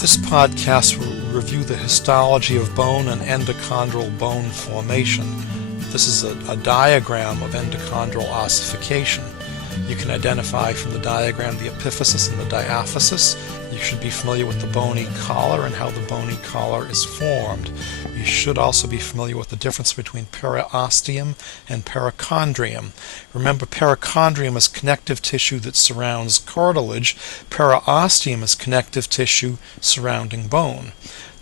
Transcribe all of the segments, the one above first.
This podcast will review the histology of bone and endochondral bone formation. This is a diagram of endochondral ossification. You can identify from the diagram the epiphysis and the diaphysis. You should be familiar with the bony collar and how the bony collar is formed. You should also be familiar with the difference between periosteum and perichondrium. Remember, perichondrium is connective tissue that surrounds cartilage. Periosteum is connective tissue surrounding bone.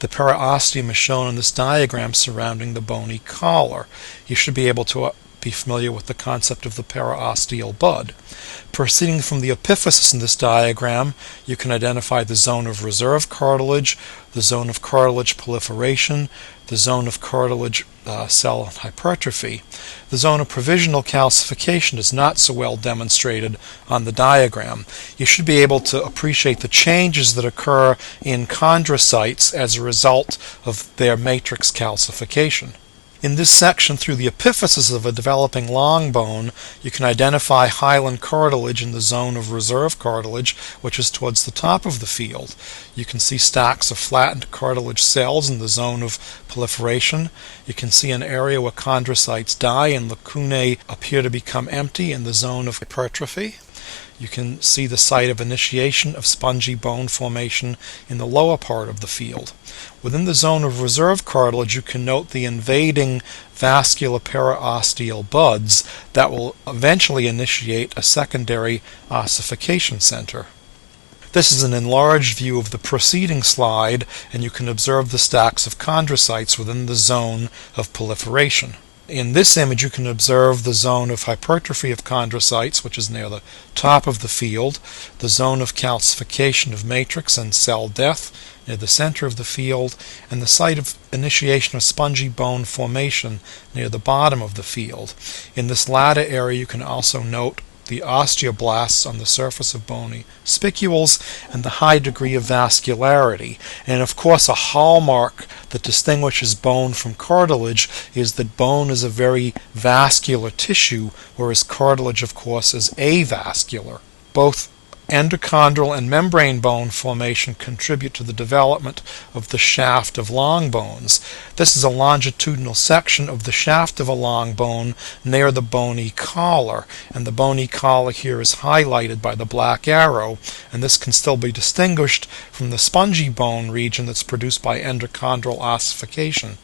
The periosteum is shown in this diagram surrounding the bony collar. You should be able to be familiar with the concept of the periosteal bud. Proceeding from the epiphysis in this diagram, you can identify the zone of reserve cartilage, the zone of cartilage proliferation, the zone of cartilage cell hypertrophy. The zone of provisional calcification is not so well demonstrated on the diagram. You should be able to appreciate the changes that occur in chondrocytes as a result of their matrix calcification. In this section, through the epiphysis of a developing long bone, you can identify hyaline cartilage in the zone of reserve cartilage, which is towards the top of the field. You can see stacks of flattened cartilage cells in the zone of proliferation. You can see an area where chondrocytes die and lacunae appear to become empty in the zone of hypertrophy. You can see the site of initiation of spongy bone formation in the lower part of the field. Within the zone of reserve cartilage, you can note the invading vascular periosteal buds that will eventually initiate a secondary ossification center. This is an enlarged view of the preceding slide, and you can observe the stacks of chondrocytes within the zone of proliferation. In this image, you can observe the zone of hypertrophy of chondrocytes, which is near the top of the field, the zone of calcification of matrix and cell death near the center of the field, and the site of initiation of spongy bone formation near the bottom of the field. In this latter area, you can also note the osteoblasts on the surface of bony spicules and the high degree of vascularity. And of course, a hallmark that distinguishes bone from cartilage is that bone is a very vascular tissue, whereas cartilage, of course, is avascular. Both endochondral and membrane bone formation contribute to the development of the shaft of long bones. This is a longitudinal section of the shaft of a long bone near the bony collar, and the bony collar here is highlighted by the black arrow, and this can still be distinguished from the spongy bone region that's produced by endochondral ossification.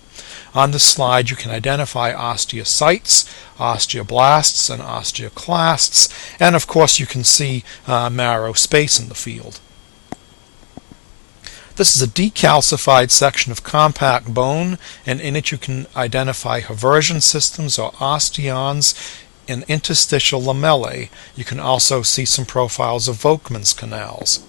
On this slide, you can identify osteocytes, osteoblasts, and osteoclasts, and of course you can see marrow space in the field. This is a decalcified section of compact bone, and in it you can identify haversian systems or osteons and interstitial lamellae. You can also see some profiles of Volkmann's canals.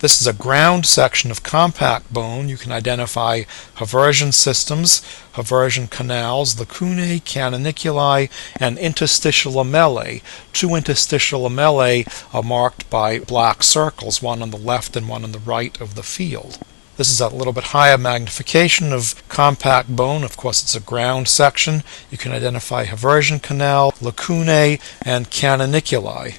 This is a ground section of compact bone. You can identify haversian systems, haversian canals, lacunae, canoniculi, and interstitial lamellae. Two interstitial lamellae are marked by black circles, one on the left and one on the right of the field. This is a little bit higher magnification of compact bone. Of course, it's a ground section. You can identify haversian canal, lacunae, and canoniculi.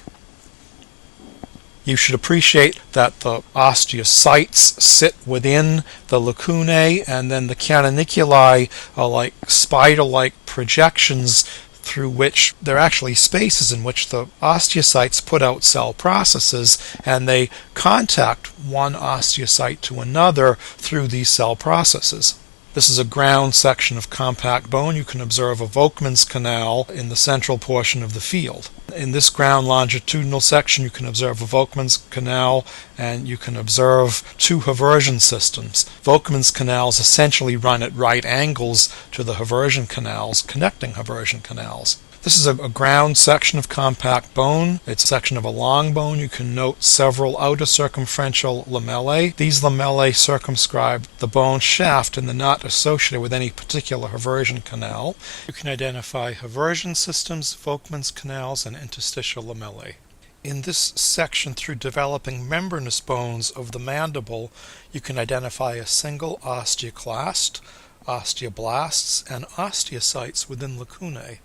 You should appreciate that the osteocytes sit within the lacunae, and then the canoniculi are like spider-like projections through which there are actually spaces in which the osteocytes put out cell processes, and they contact one osteocyte to another through these cell processes. This is a ground section of compact bone. You can observe a Volkmann's canal in the central portion of the field. In this ground longitudinal section, you can observe a Volkmann's canal, and you can observe two haversian systems. Volkmann's canals essentially run at right angles to the haversian canals, connecting haversian canals. This is a ground section of compact bone. It's a section of a long bone. You can note several outer circumferential lamellae. These lamellae circumscribe the bone shaft and they're not associated with any particular haversian canal. You can identify haversian systems, Volkmann's canals, and interstitial lamellae. In this section, through developing membranous bones of the mandible, you can identify a single osteoclast, osteoblasts, and osteocytes within lacunae.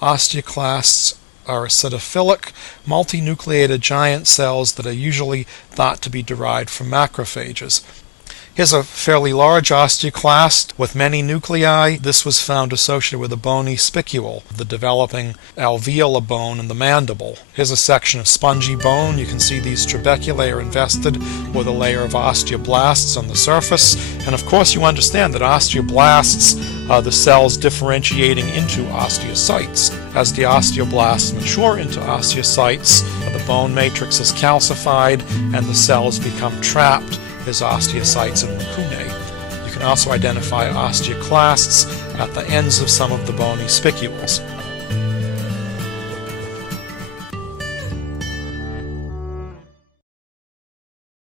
Osteoclasts are acidophilic, multinucleated giant cells that are usually thought to be derived from macrophages. Here's a fairly large osteoclast with many nuclei. This was found associated with a bony spicule, the developing alveolar bone in the mandible. Here's a section of spongy bone. You can see these trabeculae are invested with a layer of osteoblasts on the surface. And of course you understand that osteoblasts are the cells differentiating into osteocytes. As the osteoblasts mature into osteocytes, the bone matrix is calcified and the cells become trapped as osteocytes and lacunae. You can also identify osteoclasts at the ends of some of the bony spicules.